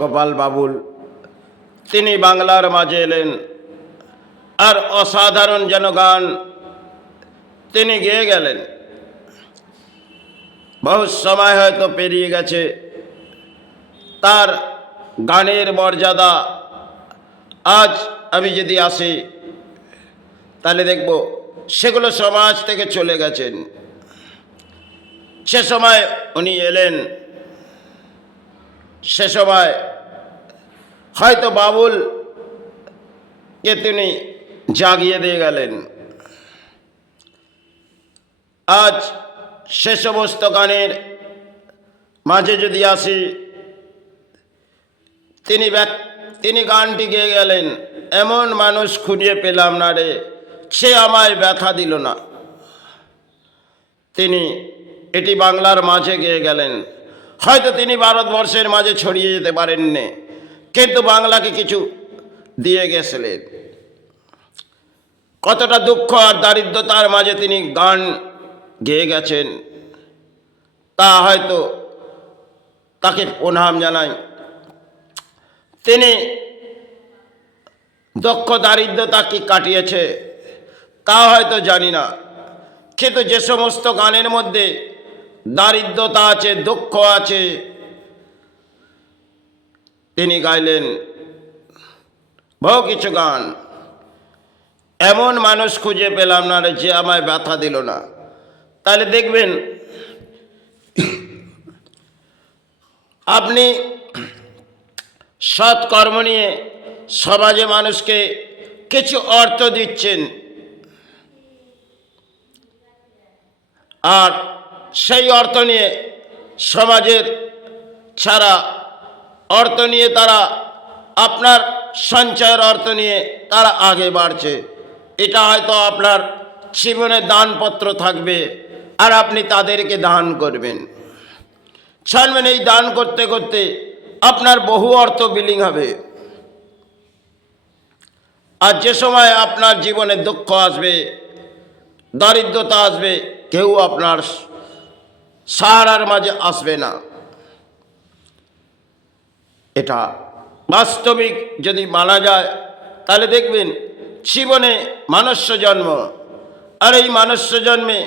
গোপাল বাবুল তিনি বাংলার মাঝে এলেন, আর অসাধারণ যেন গান তিনি গেয়ে গেলেন। বহু সময় হয়তো পেরিয়ে গেছে, তার গানের মর্যাদা আজ আমি যদি আসি তাহলে দেখব সেগুলো সমাজ থেকে চলে গেছেন। সে সময় উনি এলেন, সে সময় হয়তো বাবুলকে তিনি জাগিয়ে দিয়ে গেলেন। আজ সে সমস্ত গানের মাঝে যদি আসি, তিনি গানটি গেয়ে গেলেন, এমন মানুষ খুঁজে পেলাম না রে, সে আমায় ব্যথা দিল না। তিনি এটি বাংলার মাঝে গেয়ে গেলেন। হয়তো তিনি ভারতবর্ষের মাঝে ছড়িয়ে যেতে পারেননি, কিন্তু বাংলাকে কিছু দিয়ে গেছিলেন। কতটা দুঃখ আর দারিদ্রতার মাঝে তিনি গান গেয়ে গেছেন, তা হয়তো তাকে প্রণাম জানাই। তিনি দুঃখ দারিদ্রতা কি কাটিয়েছে তা হয়তো জানি না, কিন্তু যে সমস্ত গানের মধ্যে দারিদ্রতা আছে, দুঃখ আছে, তিনি গাইলেন বহু কিছু গান। এমন মানুষ খুঁজে পেলাম না রে, যে আমায় ব্যথা দিল না। তাহলে দেখবেন আপনি সৎকর্ম নিয়ে সমাজে মানুষকে কিছু অর্থ দিচ্ছেন, আর সেই অর্থ নিয়ে সমাজের ছাড়া অর্থ নিয়ে তারা আপনার সঞ্চয়ের অর্থ নিয়ে তারা আগে বাড়ছে। এটা হয়তো আপনার জীবনে দানপত্র থাকবে, আর আপনি তাদেরকে দান করবেন, ছাড়বেন। এই দান করতে করতে আপনার বহু অর্থ বিলীন হবে। আর যে সময় আপনার জীবনে দুঃখ আসবে, দারিদ্রতা আসবে, কেউ আপনার সাহারার মাঝে আসবে না। এটা বাস্তবিক যদি মানা যায়, তাহলে দেখবেন জীবনে মনুষ্য জন্ম, আর এই মনুষ্য জন্মে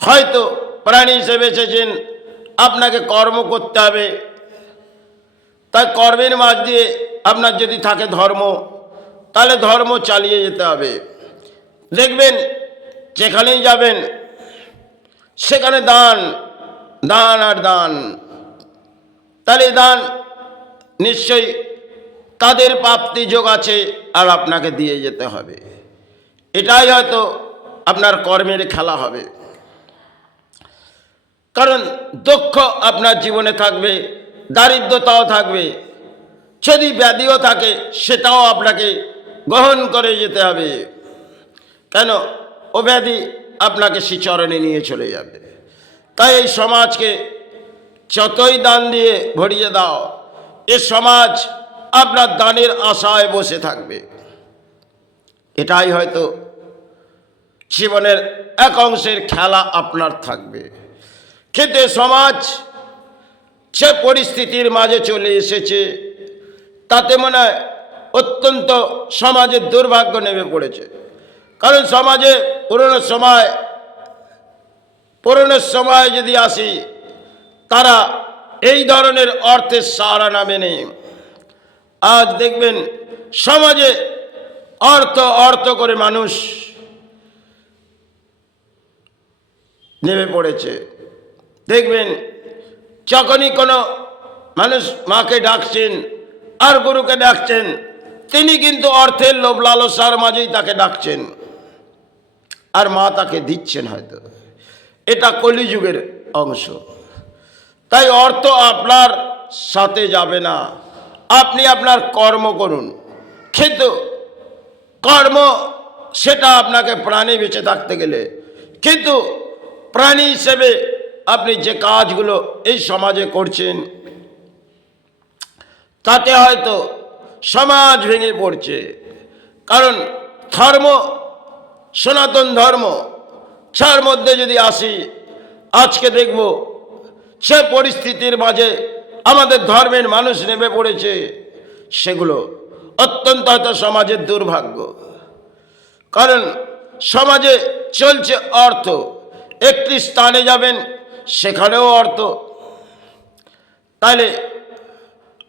হয়তো প্রাণী হিসেবে এসেছেন, আপনাকে কর্ম করতে হবে। তাই কর্মের মাঝ দিয়ে আপনার যদি থাকে ধর্ম, তাহলে ধর্ম চালিয়ে যেতে হবে। দেখবেন যেখানেই যাবেন সেখানে দান, দান আর দান। তাহলে দান নিশ্চয়ই তাদের প্রাপ্তি যোগ আছে, আর আপনাকে দিয়ে যেতে হবে। এটাই হয়তো আপনার কর্মের খেলা হবে। কারণ দুঃখ আপনার জীবনে থাকবে, দারিদ্রতাও থাকবে, যদি ব্যাধিও থাকে সেটাও আপনাকে গ্রহণ করে যেতে হবে। কেন? ও ব্যাধি আপনাকে শ্রীচরণে নিয়ে চলে যাবে। তাই এই সমাজকে যতই দান দিয়ে ভরিয়ে দাও, এ সমাজ আপনার দানের আশায় বসে থাকবে। এটাই হয়তো জীবনের এক অংশের খেলা আপনার থাকবে। কিন্তু সমাজ যে পরিস্থিতির মাঝে চলে এসেছে, তাতে মনে হয় অত্যন্ত সমাজের দুর্ভাগ্য নেমে পড়েছে। কারণ সমাজে পুরনো সময় যদি আসি, তারা এই ধরনের অর্থের সাহারা না মেনে আজ দেখবেন সমাজে অর্থ অর্থ করে মানুষ নেমে পড়েছে। দেখবেন যখনই কোনো মানুষ মাকে ডাকছেন আর গুরুকে ডাকছেন, তিনি কিন্তু অর্থের লোভ লালসার মাঝেই তাকে ডাকছেন, আর মা তাকে দিচ্ছেন হয়তো। এটা কলিযুগের অংশ। তাই অর্থ আপনার সাথে যাবে না, আপনি আপনার কর্ম করুন। কিন্তু কর্ম সেটা আপনাকে প্রাণী বেঁচে থাকতে গেলে, কিন্তু প্রাণী হিসেবে আপনি যে কাজগুলো এই সমাজে করছেন, তাতে হয়তো সমাজ ভেঙে পড়ছে। কারণ ধর্ম, সনাতন ধর্ম, যার মধ্যে যদি আসি, আজকে দেখব সে পরিস্থিতির মাঝে আমাদের ধর্মের মানুষ নেমে পড়েছে, সেগুলো অত্যন্ত হয়তো সমাজের দুর্ভাগ্য। কারণ সমাজে চলছে অর্থ, একটি স্থানে যাবেন সেখানেও অর্থ, তাহলে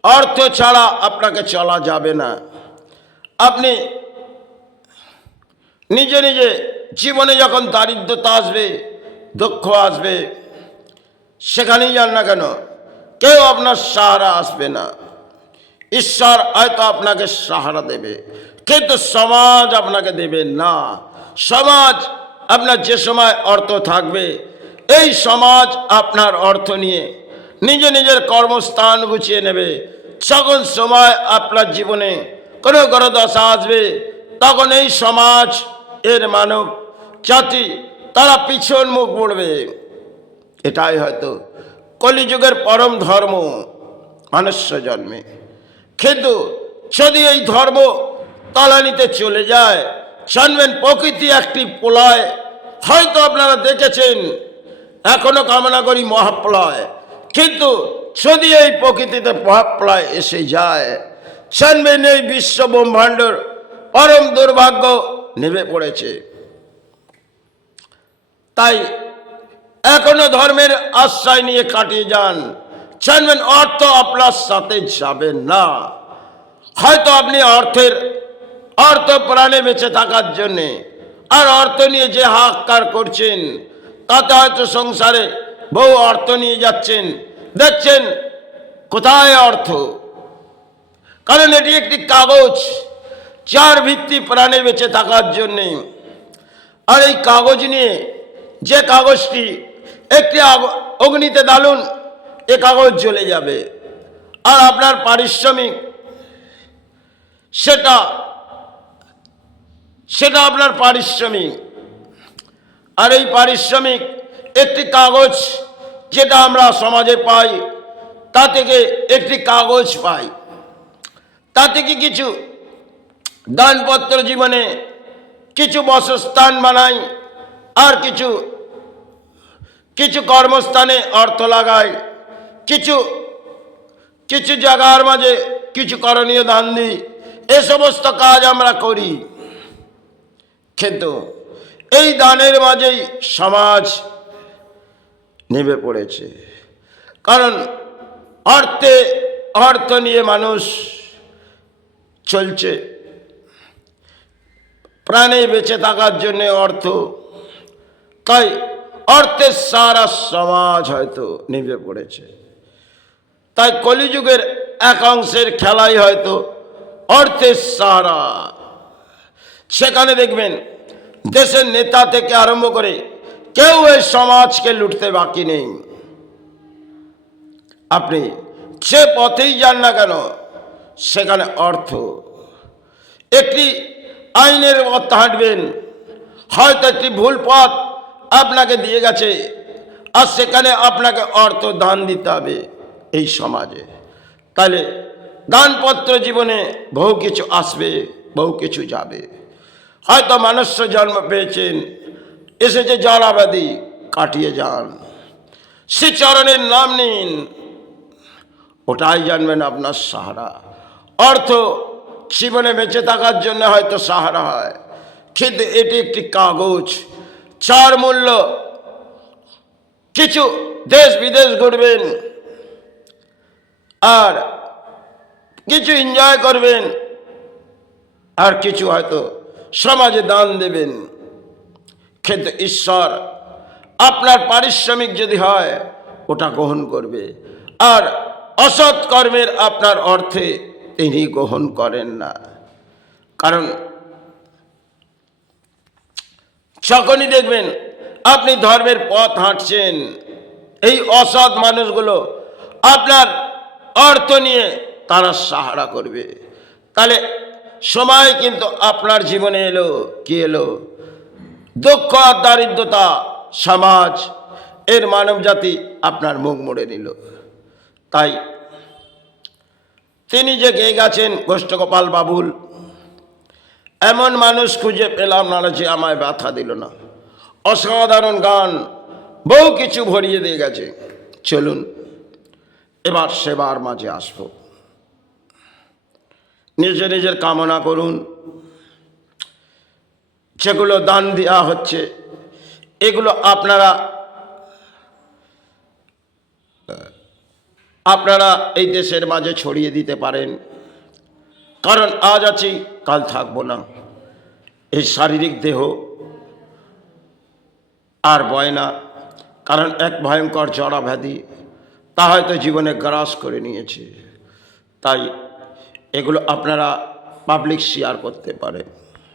অর্থ ছাড়া আপনাকে চলা যাবে না। আপনি নিজে নিজে জীবনে যখন দারিদ্রতা আসবে, দুঃখ আসবে, সেখানেই যান না কেন, কেউ আপনার সাহারা আসবে না। ঈশ্বর হয়তো আপনাকে সাহারা দেবে, কিন্তু সমাজ আপনাকে দেবে না। সমাজ আপনার যে সময় অর্থ থাকবে, এই সমাজ আপনার অর্থ নিয়ে নিজের কর্মস্থান গুছিয়ে নেবে। যখন সময় আপনার জীবনে কোনো দশা আসবে, তখন এই সমাজ এর মানব জাতি তারা পিছন মুখ পড়বে। এটাই হয়তো কলিযুগের পরম ধর্ম মনুষ্য জন্মে। কিন্তু যদি এই ধর্ম তলানিতে চলে যায়, জানবেন প্রকৃতি একটি প্রলয়। হয়তো আপনারা দেখেছেন, এখনো কামনা করি মহাপ্রলয়, কিন্তু যদি এই প্রকৃতিতে মহাপ্রলয় এসে যায়, জানবেন এই বিশ্ব ব্রহ্মাণ্ডের পরম দুর্ভাগ্য নেমে পড়েছে। তাই এখনো ধর্মের আশ্রয় নিয়ে কাটিয়ে যান, জানবেন অর্থ আপনার সাথে যাবে না। হয়তো আপনি অর্থ প্রাণে বেঁচে থাকার জন্যে আর অর্থ নিয়ে যে হাহাকার করছেন, তাতে হয়তো সংসারে বহু অর্থ নিয়ে যাচ্ছেন, দেখছেন কোথায় অর্থ। কারণ এটি একটি কাগজ, যার ভিত্তি প্রাণে বেঁচে থাকার জন্যে। আর এই কাগজ নিয়ে, যে কাগজটি একটি অগ্নিতে দালুন, এ কাগজ জ্বলে যাবে, আর আপনার পারিশ্রমিক সেটা আপনার পারিশ্রমিক। আর এই পারিশ্রমিক একটি কাগজ, যেটা আমরা সমাজে পাই, তা থেকে একটি কাগজ পাই। তা থেকে কিছু দানপত্র জীবনে কিছু বাসস্থান বানাই, আর কিছু কর্মস্থানে অর্থ লাগাই, কিছু জায়গার মাঝে কিছু করণীয় দান দিই। এ সমস্ত কাজ আমরা করি, কিন্তু এই দানের মাঝেই সমাজ নেমে পড়েছে। কারণ অর্থ নিয়ে মানুষ চলছে, প্রাণে বেঁচে থাকার জন্য অর্থ। তাই অর্থের সারা সমাজ হয়তো নেমে পড়েছে। তাই কলিযুগের এক অংশের খেলাই হয়তো অর্থের সারা। সেখানে দেখবেন দেশের নেতা থেকে আরম্ভ করে কেউ এই সমাজকে লুটতে বাকি নেই। আপনি যে পথেই যান না কেন, সেখানে অর্থ। একটি আইনের পথ হাঁটবেন, হয়তো একটি ভুল পথ আপনাকে দিয়ে গেছে, আর সেখানে আপনাকে অর্থ দান দিতে হবে এই সমাজে। তাহলে দানপত্র জীবনে বহু কিছু আসবে, বহু কিছু যাবে। হয়তো মনুষ্য জন্ম পেয়েছেন, এসেছে জলাবাদী, কাটিয়ে যান, সে চরণের নাম নিন, ওটাই জানবেন আপনার সাহারা। অর্থ জীবনে বেঁচে থাকার জন্য হয়তো সাহারা হয়, কিন্তু এটি একটি কাগজ, যার মূল্য কিছু দেশ বিদেশ ঘুরবেন, আর কিছু এনজয় করবেন, আর কিছু হয়তো সমাজে দান দেবেন। কিন্তু ঈশ্বর আপনার পারিশ্রমিক যদি হয়, ওটা গ্রহণ করবে, আর অসৎ কর্মের আপনার অর্থে তিনি গ্রহণ করেন না। কারণ যখনই দেখবেন আপনি ধর্মের পথ হাঁটছেন, এই অসৎ মানুষগুলো আপনার অর্থ নিয়ে তারা সাহারা করবে। তাহলে সময় কিন্তু আপনার জীবনে এলো, কি এলো? দুঃখ আর দারিদ্রতা, সমাজ এর মানব জাতি আপনার মুখ মোড়ে নিল। তাই তিনি যে গেয়ে গেছেন গোষ্ঠগোপাল বাবুল, এমন মানুষ খুঁজে পেলাম না যে আমায় ব্যথা দিল না। অসাধারণ গান, বহু কিছু ভরিয়ে দিয়ে গেছে। চলুন এবার সেবার মাঝে আসব। নিজে নিজের কামনা করুন। যেগুলো দান দেওয়া হচ্ছে এগুলো আপনারা এই দেশের মাঝে ছড়িয়ে দিতে পারেন। কারণ আজ আছি কাল থাকবো না। এই শারীরিক দেহ আর বয় না, কারণ এক ভয়ঙ্কর জড়া ব্যাধি তা হয়তো জীবনে গ্রাস করে নিয়েছে। তাই এগুলো আপনারা পাবলিক শেয়ার করতে পারেন।